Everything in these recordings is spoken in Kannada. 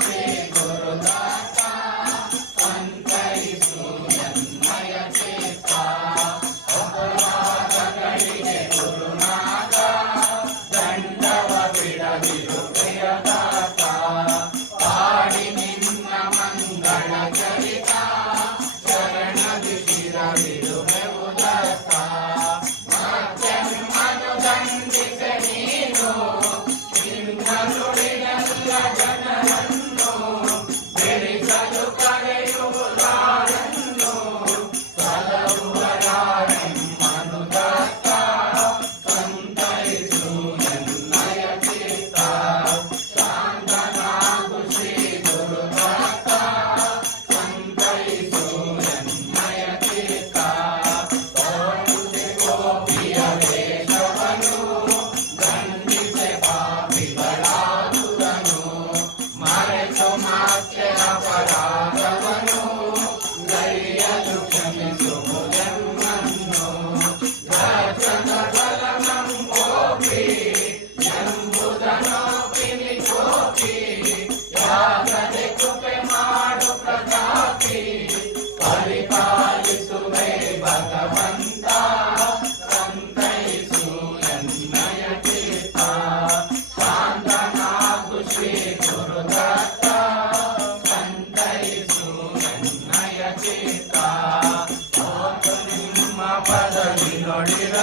Yeah.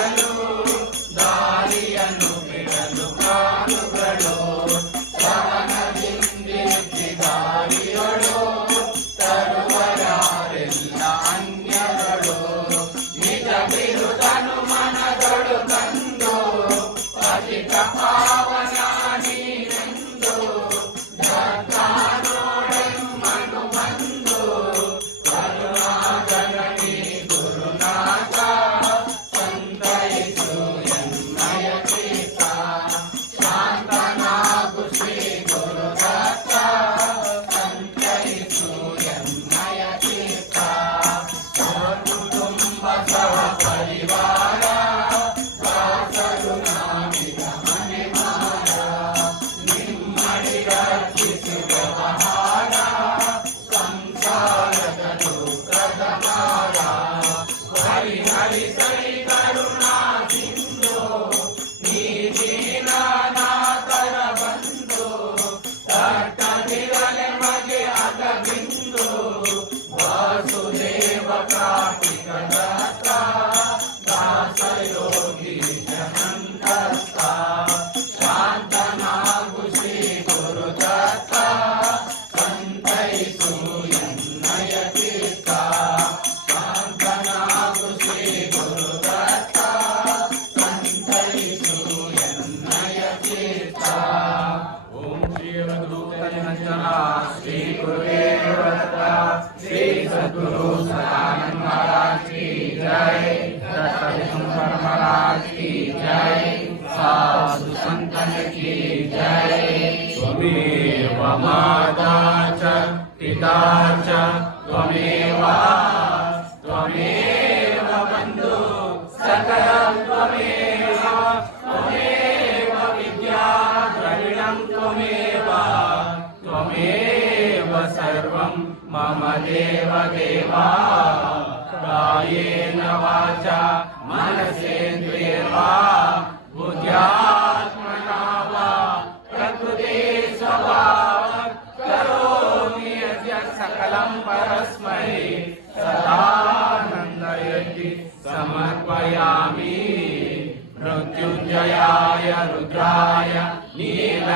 Hermano. त्वमेव माता च पिता च त्वमेव त्वमेव बन्धु सकलं त्वमेव त्वमेव विद्या द्रविणं त्वमेव त्वमेव सर्वं मम देव देवा कायेन वाचा मनसे वा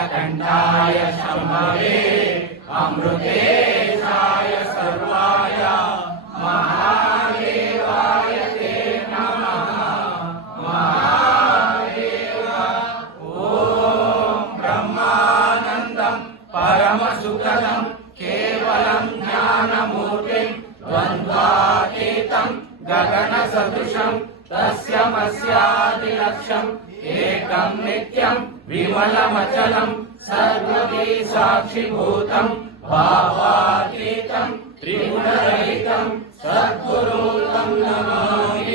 కంఠాయ శంభవే అమృతేశాయ సర్వాయ మహాదేవాయ తే నమః మహాదేవ ఓం బ్రహ్మానందం పరమసుఖదం కేవలం జ్ఞానమూర్తిం ద్వంద్వాతీతం గగన సదృశం తస్య లక్ష్యం ఏకం నిత్యం విమలమచలం सर्वदे साक्षिभूतम् भावातीतम् त्रिगुणरहितम् सद्गुरुतम् नमामि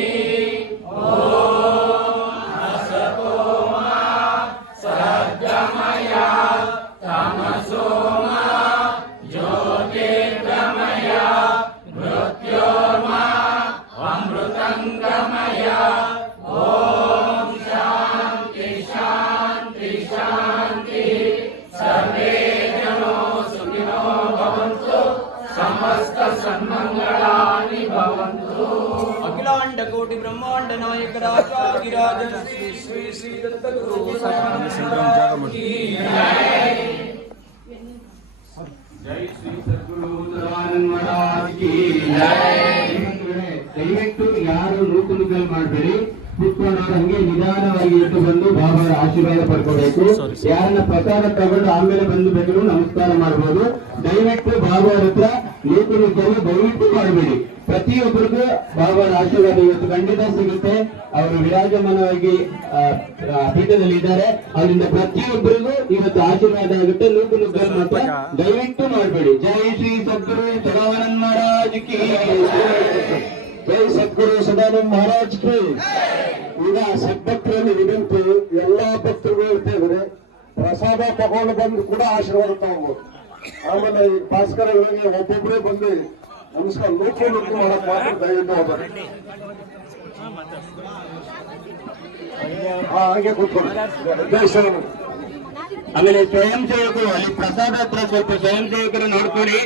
ಅಖಿಲಾಂಡ ಕೋಟಿ ಬ್ರಹ್ಮಾಂಡ ನಾಯಕ ರಾಜಾಗಿರಾಜ ಶ್ರೀ ಶ್ರೀ ಶ್ರೀ ದತ್ತಗುರು ಜೈ ಶ್ರೀ ಸದ್ಗುರು ಮಹಾರಾಜ್ ಕಿ ಜೈ. ದಯವಿಟ್ಟು ಯಾರು ನೂತನ ಮಾಡಬೇಡಿ. ಕುತ್ಕೊಂಡು ಹಂಗೆ ನಿಧಾನವಾಗಿ ಇಟ್ಟು ಬಂದು ಬಾಬಾರ ಆಶೀರ್ವಾದ ಪಡ್ಕೋಬೇಕು. ಯಾರನ್ನ ಪ್ರಸಾದ ತಗೊಂಡು ಆಮೇಲೆ ಬಂದು ಬೇಕಾದ್ರೂ ನಮಸ್ಕಾರ ಮಾಡಬಹುದು ದಯವಿಟ್ಟು ಬಾಬಾರ ಹತ್ರ ನೂಕು ನುಗ್ಗಲು ದಯವಿಟ್ಟು ಮಾಡಬೇಡಿ. ಪ್ರತಿಯೊಬ್ಬರಿಗೂ ಬಾಬಾರ ಆಶೀರ್ವಾದ ಇವತ್ತು ಖಂಡಿತ ಸಿಗುತ್ತೆ. ಅವರು ವಿರಾಜಮಾನವಾಗಿ ಪೀಠದಲ್ಲಿ ಇದ್ದಾರೆ ಅವರಿಂದ ಪ್ರತಿಯೊಬ್ಬರಿಗೂ ಇವತ್ತು ಆಶೀರ್ವಾದ ಆಗುತ್ತೆ. ನೂಕು ನುಗ್ಗಲು ಮಾತ್ರ ದಯವಿಟ್ಟು ಮಾಡಬೇಡಿ. ಜೈ ಶ್ರೀ ಸದ್ಗುರು ಸದಾನಂದ ಮಹಾರಾಜ್ ಕಿ ಜೈ ಸದ್ಗುರು ಸದಾನಂದ ಮಹಾರಾಜ್ ಕಿ ಈಗ ಸದ್ಭಕ್ತರಲ್ಲಿ ವಿನಂತಿ ಎಲ್ಲಾ ಭಕ್ತರುಗಳು ಇರ್ತೇವೆ ಪ್ರಸಾದ ತಗೊಂಡು ಬಂದು ಕೂಡ ಆಶೀರ್ವಾದ ತಗೋಬಹುದು ಆಮೇಲೆ ಈ ಭಾಸ್ಕರಗಳಿಗೆ ಒಬ್ಬೊಬ್ಬರೇ ಬಂದು ನಮಸ್ಕಾರ ನೂಕು ಮಾಡಕ್ ಮಾತ್ರ ದಯವಿಟ್ಟು ಹೋಗ್ತಾರೆ ಹಾ ಹಾಗೆ ಕೂತ್ಕೊಂಡು ಆಮೇಲೆ ಸ್ವಯಂ ಸೇವಕರು ಅಲ್ಲಿ ಪ್ರಸಾದ ಹತ್ರ ಸ್ವಲ್ಪ ಸ್ವಯಂ ಸೇವಕರು ನೋಡ್ಕೊಳ್ಳಿ.